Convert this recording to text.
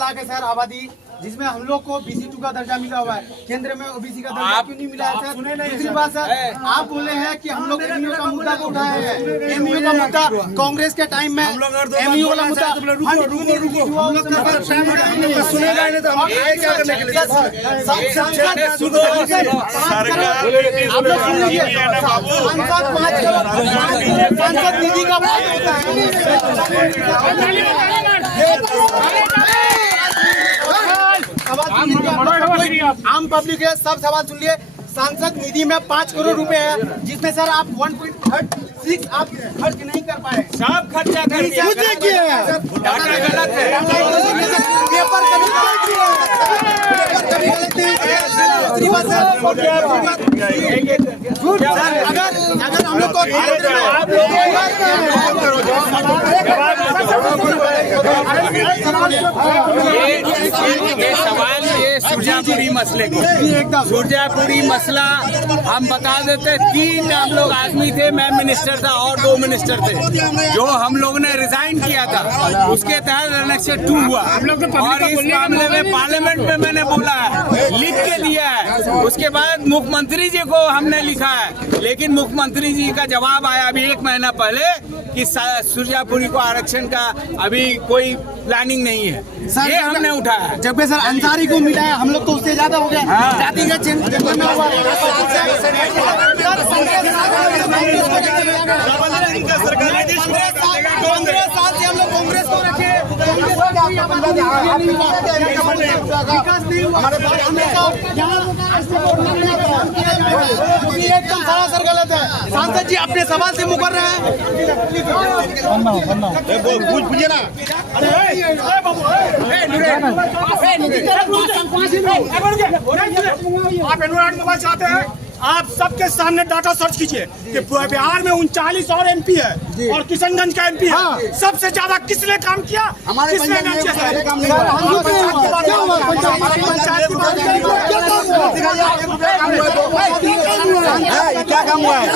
लाख है सर आबादी, जिसमें हम लोग को BC2 का दर्जा मिला हुआ है, केंद्र में OBC का दर्जा क्यों नहीं मिला है सर? दूसरी बात सर, आप बोले हैं कि हम लोग MU का मुद्दा को उठाए हैं। MU का मुद्दा कांग्रेस के टाइम में MU वाला मुद्दा सुनेगा नहीं तो हम आए क्या करने के लिए? सांसद निधि का बात होता है। आम पब्लिक है, सब सवाल सुन लिए। सांसद निधि में 5 करोड़ रुपए है, जिसमें सर आप 1.36 आप खर्च नहीं कर पाए। सब खर्चा कर दिया। डाटा गलत है। पेपर अगर हम लोग को सवाल ये सुरजापुरी मसले को, सुरजापुरी मसला हम बता देते। 3 हम लोग आदमी थे, मैं मिनिस्टर था और 2 मिनिस्टर थे। जो हम लोग ने रिजाइन किया था उसके तहत एनेक्शन 2 हुआ और इस मामले में पार्लियामेंट में मैंने बोला है, लिख के दिया है। उसके बाद मुख्यमंत्री जी को हमने लिखा है, लेकिन मुख्यमंत्री जी का जवाब आया अभी 1 महीना पहले कि सुरजापुरी को आरक्षण का अभी कोई प्लानिंग नहीं है। ये हमने उठाया है। जबकि सर अंसारी को मिला है, हम लोग तो उससे ज्यादा हो गया। जातिगत जनगणना हुआ है। साल से हम लोग कांग्रेस को रखे, एकदम सरासर गलत है। सांसद जी अपने सवाल से मुकर रहे हैं। पूछिए ना। आप एनवायरमेंट में चाहते हैं, आप सबके सामने डाटा सर्च कीजिए कि बिहार में 39 और MP है और किशनगंज का MP है। सबसे ज्यादा किसने काम किया? किसने काम किया? क्या काम हुआ है?